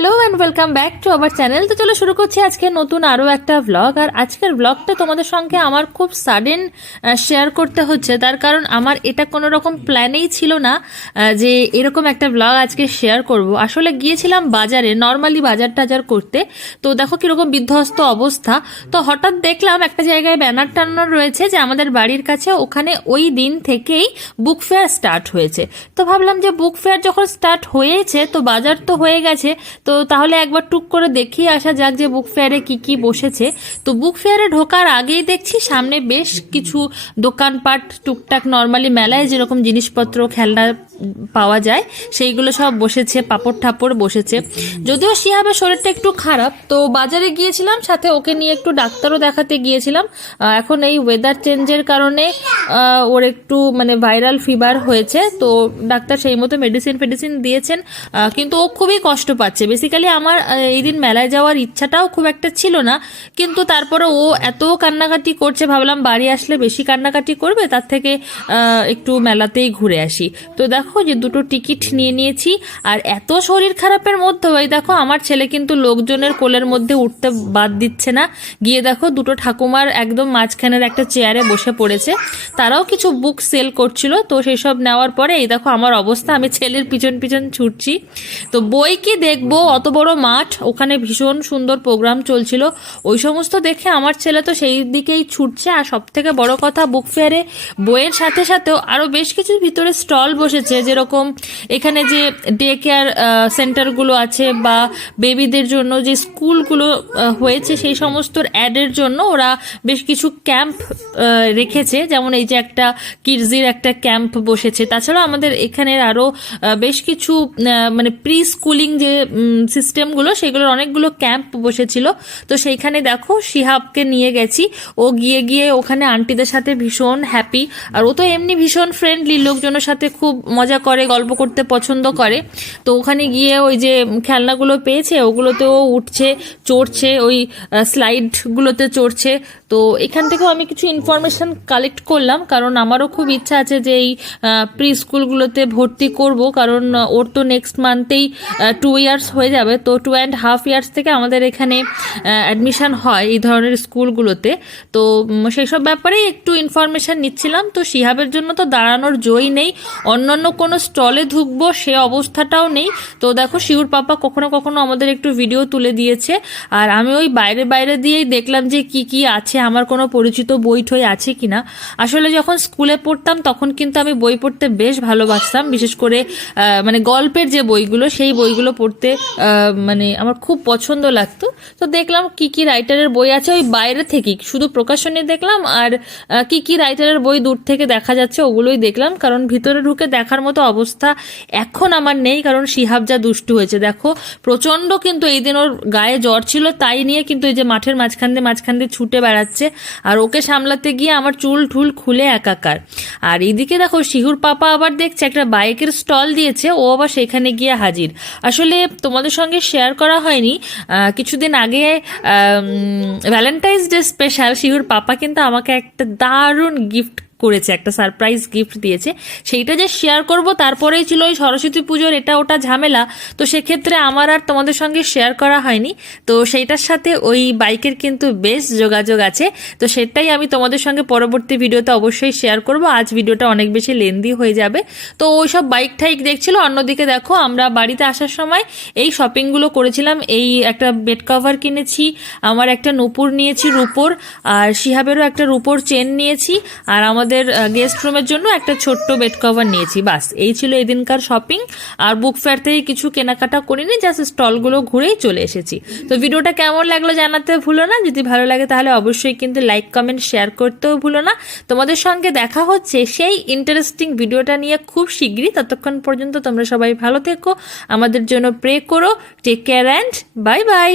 Hello and welcome back to our channel তো চলো শুরু করছি আজকে নতুন আরও একটা ব্লগ আর আজকের ব্লগটা তোমাদের সঙ্গে আমার খুব সাডেন শেয়ার করতে হচ্ছে। তার কারণ আমার এটা কোনো রকম প্ল্যানেই ছিল না যে এরকম একটা ব্লগ আজকে শেয়ার করব। আসলে গিয়েছিলাম বাজারে নর্মালি বাজার টাজার করতে। তো দেখো কীরকম বিধ্বস্ত অবস্থা। তো হঠাৎ দেখলাম একটা জায়গায় ব্যানার টানানো রয়েছে যে আমাদের বাড়ির কাছে ওখানে ওই দিন থেকেই বুক ফেয়ার স্টার্ট হয়েছে। তো ভাবলাম যে বুক ফেয়ার যখন স্টার্ট হয়েছে, তো বাজার তো হয়ে গেছে। তো তাহলে একবার টুক করে দেখি, আসা যাক যে বুক ফেয়ারে কি কি বসেছে। তো বুক ফেয়ারে ঢোকার আগেই দেখছি সামনে বেশ কিছু দোকানপাট, টুকটাক নর্মালি মেলায় যেরকম জিনিসপত্র, খেলনা পাওয়া যায়, সেইগুলো সব বসেছে, পাপড় ঠাপড় বসেছে। যদিও শিহাবের শরীরটা একটু খারাপ, তো বাজারে গিয়েছিলাম, সাথে ওকে নিয়ে একটু ডাক্তারও দেখাতে গিয়েছিলাম। এখন এই ওয়েদার চেঞ্জের কারণে ওর একটু মানে ভাইরাল ফিভার হয়েছে, তো ডাক্তার সেই মতো মেডিসিন ফেডিসিন দিয়েছেন। কিন্তু ও খুবই কষ্ট পাচ্ছে। বেসিক্যালি আমার এই দিন মেলায় যাওয়ার ইচ্ছাটাও খুব একটা ছিল না, কিন্তু তারপরে ও এত কান্নাকাটি করছে, ভাবলাম বাড়ি আসলে বেশি কান্নাকাটি করবে, তার থেকে একটু মেলাতেই ঘুরে আসি। তো দেখো যে দুটো টিকিট নিয়ে নিয়েছি, আর এত শরীর খারাপের মধ্যেও, এই দেখো আমার ছেলে কিন্তু লোকজনের কোলের মধ্যে উঠতে বাদ দিচ্ছে না। গিয়ে দেখো দুটো ঠাকুমার একদম মাঝখানের একটা চেয়ারে বসে পড়েছে। তারাও কিছু বুক সেল করছিল, তো সেই সব নেওয়ার পরে, এই দেখো আমার অবস্থা, আমি ছেলের পিছন পিছন ছুটছি। তো বই কি দেখব? অত বড় মাঠ, ওখানে ভীষণ সুন্দর প্রোগ্রাম চলছিল। ওই সমস্ত দেখে আমার ছেলে তো সেই দিকেই ছুটছে। আর সব থেকে বড় কথা, বুক ফেয়ারে বইয়ের সাথে সাথেও আরও বেশ কিছু ভিতরে স্টল বসেছে। যেরকম এখানে যে ডে কেয়ার সেন্টারগুলো আছে বা বেবিদের জন্য যে স্কুলগুলো হয়েছে সেই সমস্ত অ্যাডের জন্য ওরা বেশ কিছু ক্যাম্প রেখেছে। যেমন এই যে একটা কিডজির একটা ক্যাম্প বসেছে। তাছাড়াও আমাদের এখানের আরও বেশ কিছু মানে প্রি স্কুলিং যে সিস্টেমগুলো সেগুলোর অনেকগুলো ক্যাম্প বসেছিল। তো সেইখানে দেখো শিহাবকে নিয়ে গেছি। ও গিয়ে গিয়ে ওখানে আন্টিদের সাথে ভীষণ হ্যাপি আর ও তো এমনি ভীষণ ফ্রেন্ডলি লোকজনের সাথে খুব মজা করে, গল্প করতে পছন্দ করে। তো ওখানে গিয়ে ওই যে খেলনাগুলো পেয়েছে, ওগুলোতেও উঠছে, চড়ছে, ওই স্লাইডগুলোতে চড়ছে। তো এখান থেকেও আমি কিছু ইনফরমেশন কালেক্ট করলাম, কারণ আমারও খুব ইচ্ছা আছে যে এই প্রি স্কুলগুলোতে ভর্তি করব, কারণ ওর তো নেক্সট মান্থেই টু ইয়ার্স হয়ে যাবে, তো টু অ্যান্ড হাফ ইয়ার্স থেকে আমাদের এখানে অ্যাডমিশান হয় এই ধরনের স্কুলগুলোতে তো সেই সব ব্যাপারে একটু ইনফরমেশন নিচ্ছিলাম, তো শিহাবের জন্য তো দাঁড়ানোর জয় নেই। অন্যান্য কোনো স্টলে ঢুকবো, সে অবস্থাটাও নেই। তো দেখো, শিউর পাপা কখনো কখনো আমাদের একটু ভিডিও তুলে দিয়েছে, আর আমি ওই বাইরে বাইরে দিয়েই দেখলাম যে কি কি আছে। আমার কোনো পরিচিত বই ঠই আছে কি না আসলে যখন স্কুলে পড়তাম তখন কিন্তু আমি বই পড়তে বেশ ভালোবাসতাম। বিশেষ করে মানে গল্পের যে বইগুলো, সেই বইগুলো পড়তে মানে আমার খুব পছন্দ লাগতো। তো দেখলাম কি কি রাইটারের বই আছে ওই বাইরে থেকেই। শুধু প্রকাশনী দেখলাম আর কি কি রাইটারের বই দূর থেকে দেখা যাচ্ছে ওগুলোই দেখলাম। কারণ ভিতরে ঢুকে দেখার মতো অবস্থা এখন আমার নেই, কারণ শিহাব যা দুষ্টু হয়েছে। দেখো প্রচণ্ড কিন্তু এই দিন ওর গায়ে জ্বর ছিল, তাই নিয়ে কিন্তু এই যে মাঠের মাঝখান দিয়ে মাঝখান দিয়ে ছুটে বেড়াচ্ছে। আর ওকে সামলাতে গিয়ে আমার চুল ঠুল খুলে একাকার। আর এদিকে দেখো, শিহুর পাপা আবার দেখছে, একটা বাইকের স্টল দিয়েছে, ও আবার সেখানে গিয়ে হাজির। আসলে তোমাদের সঙ্গে শেয়ার করা হয়নি। কিছুদিন আগে ভ্যালেন্টাইন্স ডে স্পেশাল শিহুর পাপা কিন্তু আমাকে একটা দারুণ গিফট করেছে, একটা সারপ্রাইজ গিফট দিয়েছে। সেইটা যে শেয়ার করব, তারপরেই ছিল ওই সরস্বতী পুজোর, এটা ওটা ঝামেলা। তো সেক্ষেত্রে আমার আর তোমাদের সঙ্গে শেয়ার করা হয়নি। তো সেইটার সাথে ওই বাইকের কিন্তু বেশ যোগাযোগ আছে। তো সেটাই আমি তোমাদের সঙ্গে পরবর্তী ভিডিওতে অবশ্যই শেয়ার করব। আজ ভিডিওটা অনেক বেশি লেন্দি হয়ে যাবে। তো ওই সব বাইক ঠাইক দেখছিল, অন্যদিকে দেখো, আমরা বাড়িতে আসার সময় এই শপিংগুলো করেছিলাম। এই একটা বেড কভার কিনেছি, আমার একটা নুপুর নিয়েছি রুপোর, আর শিহাবেরও একটা রুপোর চেন নিয়েছি, আর আমাদের গেস্ট রুমের জন্য একটা ছোট্ট বেড কভার নিয়েছি। বাস, এই ছিল এদিনকার শপিং আর বুক ফেয়ার থেকে কিছু কেনাকাটা করিনি জাস্ট স্টলগুলো ঘুরেই চলে এসেছি। তো ভিডিওটা কেমন লাগল জানাতে ভুলো না। যদি ভালো লাগে তাহলে অবশ্যই কিন্তু লাইক কমেন্ট শেয়ার করতেও ভুলো না। তোমাদের সঙ্গে দেখা হচ্ছে সেই ইন্টারেস্টিং ভিডিওটা নিয়ে খুব শীঘ্রই। ততক্ষণ পর্যন্ত তোমরা সবাই ভালো থেকো। আমাদের জন্য প্রে করো। Take care and bye bye